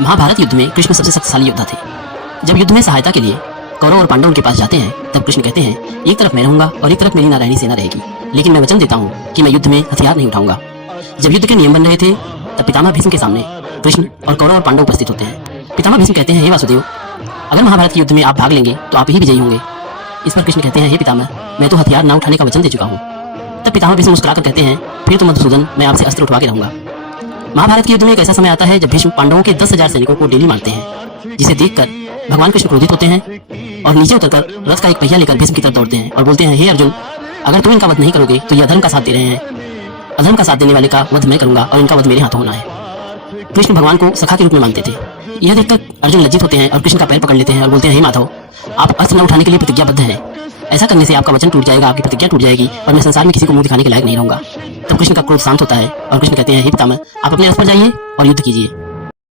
महाभारत युद्ध में कृष्ण सबसे शक्तिशाली योद्धा थे। जब युद्ध में सहायता के लिए कौरव और पांडव उनके पास जाते हैं, तब कृष्ण कहते हैं, एक तरफ मैं रहूंगा और एक तरफ मेरी नारायणी सेना रहेगी, लेकिन मैं वचन देता हूँ कि मैं युद्ध में हथियार नहीं उठाऊंगा। जब युद्ध के नियम बन रहे थे, तब पितामह भीष्म के सामने कृष्ण और कौरव और पांडव उपस्थित होते हैं। पितामह भीष्म कहते हैं, हे वासुदेव, अगर महाभारत के युद्ध में आप भाग लेंगे तो आप ही विजयी होंगे। इस पर कृष्ण कहते हैं, हे पितामह, मैं तो हथियार न उठाने का वचन दे चुका हूँ। तब पितामह भीष्म मुस्कुराकर कहते हैं, फिर तो मधुसूदन, मैं आपसे अस्त्र उठवा के रहूंगा। महाभारत के युद्ध में एक ऐसा समय आता है जब भीष्म पांडवों के 10,000 सैनिकों को डेली मारते हैं, जिसे देखकर भगवान कृष्ण क्रोधित होते हैं और नीचे उतरकर रथ का एक पहिया लेकर भीष्म की तरफ दौड़ते हैं और बोलते हैं, हे अर्जुन, अगर तुम इनका वध नहीं करोगे तो ये अधर्म का साथ दे रहे हैं। अधर्म का साथ देने वाले का वध मैं करूंगा और इनका वध मेरे हाथों होना है। कृष्ण भगवान को सखा के रूप में मानते थे। यह देखकर अर्जुन लज्जित होते हैं और कृष्ण का पैर पकड़ लेते हैं और बोलते हैं, हे माधव, आप अस्त्र न उठाने के लिए प्रतिज्ञाबद्ध हैं। ऐसा करने से आपका वचन टूट जाएगा, आपकी प्रतिज्ञा टूट जाएगी और मैं संसार में किसी को मुंह दिखाने के लायक नहीं रहूंगा। तब कृष्ण का क्रोध शांत होता है और कृष्ण कहते हैं, हे पितामह, आप अपने रथ पर जाइए और युद्ध कीजिए।